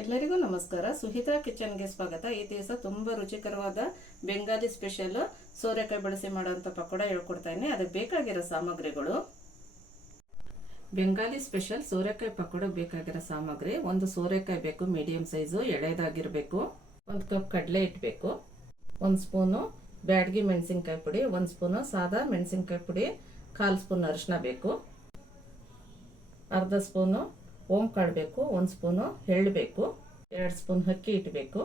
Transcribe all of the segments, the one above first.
ಎಲ್ಲರಿಗೂ ನಮಸ್ಕಾರ. ಸುಹಿತಾ ಕಿಚನ್ಗೆ ಸ್ವಾಗತ. ಈ ದಿವಸ ತುಂಬ ರುಚಿಕರವಾದ ಬೆಂಗಾಲಿ ಸ್ಪೆಷಲ್ ಸೋರೆಕಾಯಿ ಬಳಸಿ ಮಾಡುವಂಥ ಪಕೋಡ ಹೇಳ್ಕೊಡ್ತಾ ಇದ್ದೀನಿ. ಅದಕ್ಕೆ ಬೇಕಾಗಿರೋ ಸಾಮಗ್ರಿಗಳು. ಬೆಂಗಾಲಿ ಸ್ಪೆಷಲ್ ಸೋರೆಕಾಯಿ ಪಕೋಡಕ್ಕೆ ಬೇಕಾಗಿರೋ ಸಾಮಗ್ರಿ. ಒಂದು ಸೋರೆಕಾಯಿ ಬೇಕು, ಮೀಡಿಯಂ ಸೈಜು ಎಳೆದಾಗಿರಬೇಕು ಒಂದು ಕಪ್ ಕಡಲೆ ಇಟ್ಬೇಕು ಒಂದು ಸ್ಪೂನು ಬ್ಯಾಡ್ಗಿ ಮೆಣಸಿನ್ಕಾಯಿ ಪುಡಿ, ಒಂದು ಸ್ಪೂನು ಸಾದಾ ಮೆಣಸಿನ್ಕಾಯಿ ಪುಡಿ, ಕಾಲು ಸ್ಪೂನ್ ಅರಿಶಿನ ಬೇಕು. ಅರ್ಧ ಸ್ಪೂನು ಓಂ ಕಾಳು ಬೇಕು ಒಂದು ಸ್ಪೂನು ಎಳ್ಳು ಬೇಕು ಎರಡು ಸ್ಪೂನ್ ಅಕ್ಕಿ ಇಟ್ಬೇಕು.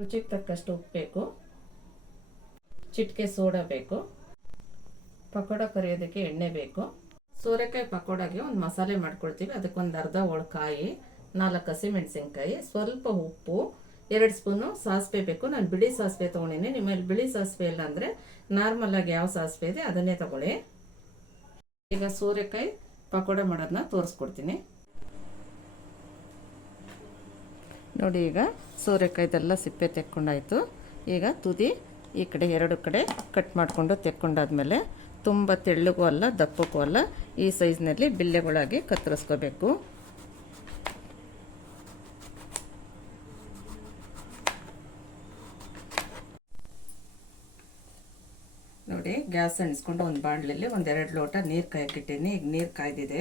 ರುಚಿಗೆ ತಕ್ಕಷ್ಟು ಉಪ್ಪು ಬೇಕು ಚಿಟಿಕೆ ಸೋಡಾ ಬೇಕು. ಪಕೋಡ ಕರಿಯೋದಕ್ಕೆ ಎಣ್ಣೆ ಬೇಕು. ಸೋರೆಕಾಯಿ ಪಕೋಡಾಗೆ ಒಂದು ಮಸಾಲೆ ಮಾಡ್ಕೊಳ್ತೀವಿ. ಅದಕ್ಕೊಂದು ಅರ್ಧ ಒಳಕಾಯಿ, ನಾಲ್ಕು ಹಸಿಮೆಣಸಿನ್ಕಾಯಿ, ಸ್ವಲ್ಪ ಉಪ್ಪು, ಎರಡು ಸ್ಪೂನು ಸಾಸಿವೆ ಬೇಕು. ನಾನು ಬಿಳಿ ಸಾಸಿವೆ ತೊಗೊಂಡಿನಿ. ನಿಮ್ಮಲ್ಲಿ ಬಿಳಿ ಸಾಸಿವೆ ಇಲ್ಲ ಅಂದರೆ ನಾರ್ಮಲಾಗಿ ಯಾವ ಸಾಸಿವೆ ಇದೆ ಅದನ್ನೇ ತಗೊಳ್ಳಿ. ಈಗ ಸೋರೆಕಾಯಿ ಪಕೋಡ ಮಾಡೋದನ್ನ ತೋರಿಸ್ಕೊಡ್ತೀನಿ. ನೋಡಿ ಈಗ ಸೋರೆಕಾಯ್ದೆಲ್ಲ ಸಿಪ್ಪೆ ತೆಕ್ಕೊಂಡಾಯ್ತು. ಈಗ ತುದಿ ಈ ಕಡೆ ಎರಡು ಕಡೆ ಕಟ್ ಮಾಡಿಕೊಂಡು ತೆಕ್ಕೊಂಡಾದ್ಮೇಲೆ ತುಂಬ ತೆಳ್ಳಗೂ ಅಲ್ಲ ದಪ್ಪಕ್ಕೂ ಅಲ್ಲ ಈ ಸೈಜ್ನಲ್ಲಿ ಬಿಲ್ಲೆಗಳಾಗಿ ಕತ್ತರಿಸ್ಕೋಬೇಕು. ನೋಡಿ, ಗ್ಯಾಸ್ ಅಣಿಸ್ಕೊಂಡು ಒಂದು ಬಾಣಲೆಯಲ್ಲಿ ಒಂದೆರಡು ಲೋಟ ನೀರು ಕಾಯಕ್ಕಿಟ್ಟೀನಿ ಈಗ ನೀರು ಕಾಯ್ದಿದೆ.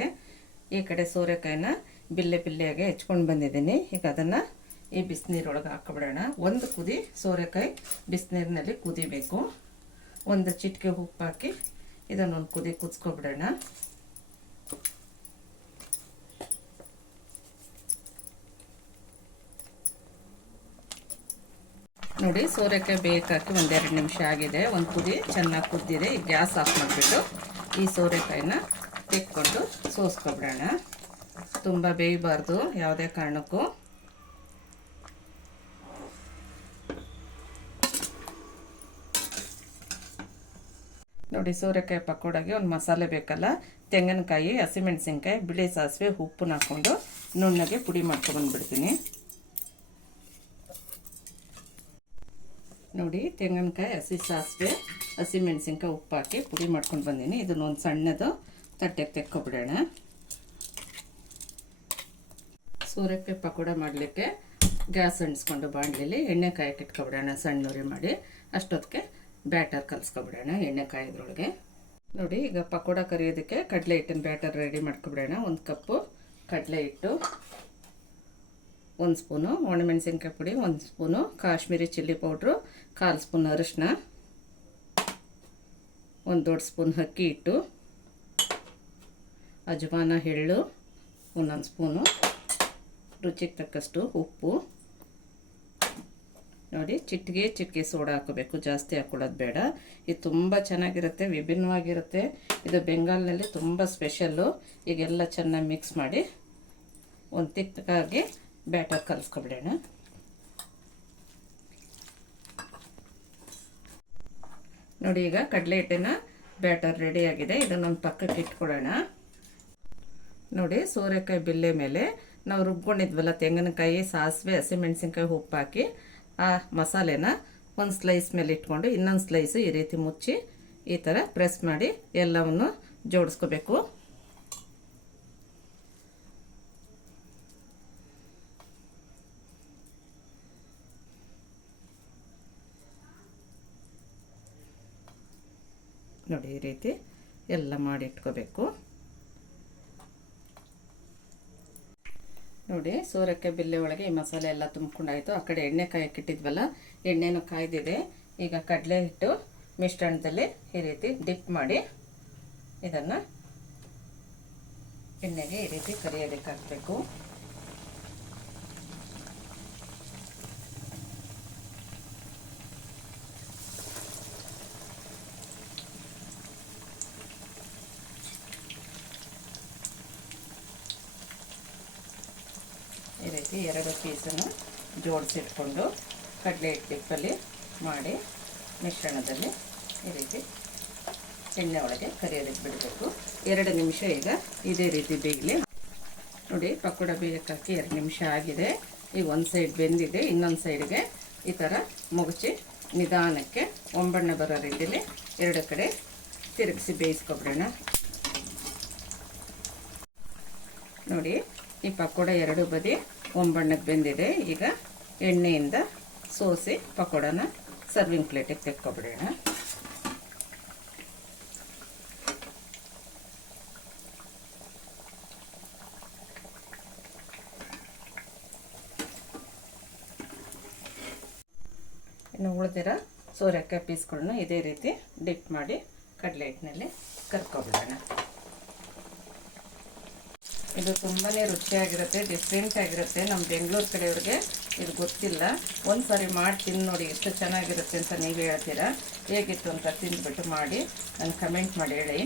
ಈ ಕಡೆ ಸೋರೆಕಾಯಿನ ಬಿಲ್ಲೆ ಬಿಲ್ಲೆಯಾಗೆ ಹೆಚ್ಕೊಂಡು ಬಂದಿದ್ದೀನಿ. ಈಗ ಅದನ್ನು ಈ ಬಿಸಿನೀರೊಳಗೆ ಹಾಕ್ಬಿಡೋಣ. ಒಂದು ಕುದಿ ಸೋರೆಕಾಯಿ ಬಿಸಿನೀರಿನಲ್ಲಿ ಕುದಿಬೇಕು. ಒಂದು ಚಿಟಿಕೆ ಉಪ್ಪು ಹಾಕಿ ಇದನ್ನೊಂದು ಕುದಿ ಕುದಿಸ್ಕೊಬಿಡೋಣ. ನೋಡಿ, ಸೋರೆಕಾಯಿ ಬೇಕಾಕಿ ಒಂದೆರಡು ನಿಮಿಷ ಆಗಿದೆ. ಒಂದು ಕುದಿ ಚೆನ್ನಾಗಿ ಕುದ್ದಿದೆ. ಈಗ ಗ್ಯಾಸ್ ಆಫ್ ಮಾಡಿಬಿಟ್ಟು ಈ ಸೋರೆಕಾಯಿನ ತೆಕ್ಕೊಂಡು ಸೋಸ್ಕೊಬಿಡೋಣ. ತುಂಬ ಬೇಯಬಾರ್ದು ಯಾವುದೇ ಕಾರಣಕ್ಕೂ. ನೋಡಿ, ಸೋರೆಕಾಯಿ ಪಕೋಡಾಗೆ ಒಂದು ಮಸಾಲೆ ಬೇಕಲ್ಲ? ತೆಂಗಿನಕಾಯಿ, ಹಸಿಮೆಣಸಿನ್ಕಾಯಿ, ಬಿಳಿ ಸಾಸಿವೆ, ಉಪ್ಪನ್ನ ಹಾಕ್ಕೊಂಡು ನುಣ್ಣಗೆ ಪುಡಿ ಮಾಡ್ಕೊಬಂದ್ಬಿಡ್ತೀನಿ ನೋಡಿ ತೆಂಗಿನಕಾಯಿ, ಹಸಿ ಸಾಸಿವೆ, ಹಸಿ ಮೆಣಸಿನ್ಕಾಯಿ ಉಪ್ಪು ಹಾಕಿ ಪುಡಿ ಮಾಡ್ಕೊಂಡು ಬಂದೀನಿ. ಇದನ್ನು ಒಂದು ಸಣ್ಣದು ತಟ್ಟೆಗೆ ತೆಕ್ಕೊಬಿಡೋಣ. ಸೂರ್ಯಕ್ಕೆ ಪಕೋಡ ಮಾಡಲಿಕ್ಕೆ ಗ್ಯಾಸ್ ಅಂಟಿಸ್ಕೊಂಡು ಬಾಣಲಿಲಿ ಎಣ್ಣೆ ಕಾಯಕ್ಕೆ ಇಟ್ಕೊಬಿಡೋಣ ಸಣ್ಣ ಉರಿ ಮಾಡಿ. ಅಷ್ಟೊತ್ತಿಗೆ ಬ್ಯಾಟರ್ ಕಲಿಸ್ಕೊಬಿಡೋಣ ಎಣ್ಣೆ ಕಾಯಿದ್ರೊಳಗೆ ನೋಡಿ, ಈಗ ಪಕೋಡ ಕರಿಯೋದಕ್ಕೆ ಕಡಲೆ ಹಿಟ್ಟಿನ ಬ್ಯಾಟರ್ ರೆಡಿ ಮಾಡ್ಕೊಬಿಡೋಣ. ಒಂದು ಕಪ್ಪು ಕಡಲೆ ಹಿಟ್ಟು. ಒಂದು ಸ್ಪೂನು ಒಣಮೆಣಸಿನ್ಕಾಯಿ ಪುಡಿ, ಒಂದು ಸ್ಪೂನು ಕಾಶ್ಮೀರಿ ಚಿಲ್ಲಿ ಪೌಡ್ರು, ಕಾಲು ಸ್ಪೂನ್ ಅರಿಶಿನ ಒಂದು ದೊಡ್ಡ ಸ್ಪೂನ್ ಅಕ್ಕಿ ಹಿಟ್ಟು, ಅಜವಾನ ಎಳ್ಳು, ಒಂದೊಂದು ಸ್ಪೂನು ರುಚಿಗೆ ತಕ್ಕಷ್ಟು ಉಪ್ಪು. ನೋಡಿ ಚಿಟ್ಟಿಗೆ ಚಿಟ್ಟಿಗೆ ಸೋಡಾ ಹಾಕೋಬೇಕು ಜಾಸ್ತಿ ಹಾಕೊಳ್ಳೋದು ಬೇಡ. ಇದು ತುಂಬ ಚೆನ್ನಾಗಿರುತ್ತೆ, ವಿಭಿನ್ನವಾಗಿರುತ್ತೆ. ಇದು ಬೆಂಗಾಲ್ನಲ್ಲಿ ತುಂಬ ಸ್ಪೆಷಲ್ಲು. ಈಗೆಲ್ಲ ಚೆನ್ನಾಗಿ ಮಿಕ್ಸ್ ಮಾಡಿ, ಒಂದು ತಿಕ್ಕಾಗಿ ಬ್ಯಾಟರ್ ಕಲಿಸ್ಕೊಬಿಡೋಣ. ನೋಡಿ ಈಗ ಕಡಲೆ ಹಿಟ್ಟಿನ ಬ್ಯಾಟರ್ ರೆಡಿಯಾಗಿದೆ ಇದನ್ನೊಂದು ಪಕ್ಕಕ್ಕೆ ಇಟ್ಕೊಡೋಣ ನೋಡಿ ಸೋರೆಕಾಯಿ ಬಿಲ್ಲೆ ಮೇಲೆ ನಾವು ರುಬ್ಕೊಂಡಿದ್ವಲ್ಲ ತೆಂಗಿನಕಾಯಿ, ಸಾಸಿವೆ, ಹಸಿಮೆಣಸಿನ್ಕಾಯಿ ಉಪ್ಪು ಹಾಕಿ ಆ ಮಸಾಲೆನ ಒಂದು ಸ್ಲೈಸ್ ಮೇಲೆ ಇಟ್ಕೊಂಡು ಇನ್ನೊಂದು ಸ್ಲೈಸು ಈ ರೀತಿ ಮುಚ್ಚಿ ಈ ಥರ ಪ್ರೆಸ್ ಮಾಡಿ ಎಲ್ಲವನ್ನು ಜೋಡಿಸ್ಕೋಬೇಕು. ನೋಡಿ ಈ ರೀತಿ ಎಲ್ಲ ಮಾಡಿ ಇಟ್ಕೋಬೇಕು. ನೋಡಿ ಸೋರೆಕಾಯಿ ಬಿಲ್ಲೆ ಒಳಗೆ ಈ ಮಸಾಲೆ ಎಲ್ಲ ತುಂಬ್ಕೊಂಡಾಯಿತು. ಆ ಕಡೆ ಎಣ್ಣೆ ಕಾಯಕ್ಕಿಟ್ಟಿದ್ವಲ್ಲ ಎಣ್ಣೆನೂ ಕಾಯ್ದಿದೆ. ಈಗ ಕಡಲೆ ಹಿಟ್ಟು ಮಿಶ್ರಣದಲ್ಲಿ ಈ ರೀತಿ ಡಿಪ್ ಮಾಡಿ ಇದನ್ನು ಎಣ್ಣೆಗೆ ಈ ರೀತಿ ಕರಿಯೋದಕ್ಕೆ ಹಾಕಬೇಕು ಈ ಎರಡು ಪೀಸನ್ನು ಜೋಡಿಸಿಟ್ಕೊಂಡು ಕಡಲೆ ಹಿಟ್ಟಿಪ್ಪಲ್ಲಿ ಮಾಡಿ ಮಿಶ್ರಣದಲ್ಲಿ ಈ ರೀತಿ ಎಣ್ಣೆ ಒಳಗೆ ಕರಿಯೋದಕ್ಕೆ ಬಿಡಬೇಕು. ಎರಡು ನಿಮಿಷ ಈಗ ಇದೇ ರೀತಿ ಬೇಯಲಿ. ನೋಡಿ, ಪಕೋಡ ಬೇಯಕ್ಕೆ ಹಾಕಿ ಎರಡು ನಿಮಿಷ ಆಗಿದೆ. ಈಗ ಒಂದು ಸೈಡ್ ಬೆಂದಿದೆ, ಇನ್ನೊಂದು ಸೈಡ್ಗೆ ಈ ಥರ ಮುಗಚಿ ನಿಧಾನಕ್ಕೆ ಒಂಬಣ್ಣ ಬರೋ ರೀತಿಯಲ್ಲಿ ಎರಡು ಕಡೆ ತಿರುಗಿಸಿ ಬೇಯಿಸ್ಕೊಬಿಡೋಣ. ನೋಡಿ, ಈ ಪಕೋಡ ಎರಡು ಬದಿ ಒಂಬಣ್ಣಕ್ಕೆ ಬೆಂದಿದೆ. ಈಗ ಎಣ್ಣೆಯಿಂದ ಸೋಸಿ ಪಕೋಡನ ಸರ್ವಿಂಗ್ ಪ್ಲೇಟಿಗೆ ತೆಕ್ಕೊಬಿಡೋಣ. ಇನ್ನು ಉಳಿದಿರೋ ಸೋರೆಕಾಯಿ ಪೀಸ್ಗಳನ್ನ ಇದೇ ರೀತಿ ಡಿಪ್ ಮಾಡಿ ಕಡಲೆ ಹಿಟ್ಟಿನಲ್ಲಿ ಕರ್ಕೊಬಿಡೋಣ. ಇದು ತುಂಬಾ ರುಚಿಯಾಗಿರುತ್ತೆ ಡಿಫ್ರೆಂಟ್ ಆಗಿರುತ್ತೆ. ನಮ್ಮ ಬೆಂಗಳೂರು ಕಡೆಯವ್ರಿಗೆ ಇದು ಗೊತ್ತಿಲ್ಲ. ಒಂದು ಸಾರಿ ಮಾಡಿ ತಿಂದು ನೋಡಿ ಎಷ್ಟು ಚೆನ್ನಾಗಿರುತ್ತೆ ಅಂತ ನೀವು ಹೇಳ್ತೀರಾ? ಹೇಗಿತ್ತು ಅಂತ ತಿಂದುಬಿಟ್ಟು ಮಾಡಿ ನಾನು ಕಮೆಂಟ್ ಮಾಡಿ ಹೇಳಿ.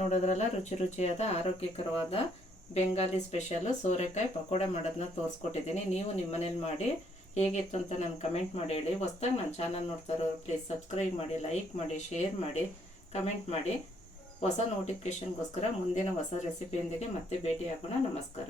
ನೋಡೋದ್ರಲ್ಲ ರುಚಿ ರುಚಿಯಾದ, ಆರೋಗ್ಯಕರವಾದ ಬೆಂಗಾಲಿ ಸ್ಪೆಷಲು ಸೋರೆಕಾಯಿ ಪಕೋಡ ಮಾಡೋದನ್ನ ತೋರಿಸ್ಕೊಟ್ಟಿದ್ದೀನಿ. ನೀವು ನಿಮ್ಮ ಮನೇಲಿ ಮಾಡಿ ಹೇಗಿತ್ತು ಅಂತ ನಾನು ಕಮೆಂಟ್ ಮಾಡಿ ಹೇಳಿ. ಹೊಸ್ದಾಗಿ ನನ್ನ ಚಾನಲ್ ನೋಡ್ತಾರೋ ಪ್ಲೀಸ್ ಸಬ್ಸ್ಕ್ರೈಬ್ ಮಾಡಿ ಲೈಕ್ ಮಾಡಿ ಶೇರ್ ಮಾಡಿ ಕಮೆಂಟ್ ಮಾಡಿ. ಹೊಸ ನೋಟಿಫಿಕೇಷನ್ಗೋಸ್ಕರ ಮುಂದಿನ ಹೊಸ ರೆಸಿಪಿಯೊಂದಿಗೆ ಮತ್ತೆ ಭೇಟಿಯಾಗೋಣ ನಮಸ್ಕಾರ.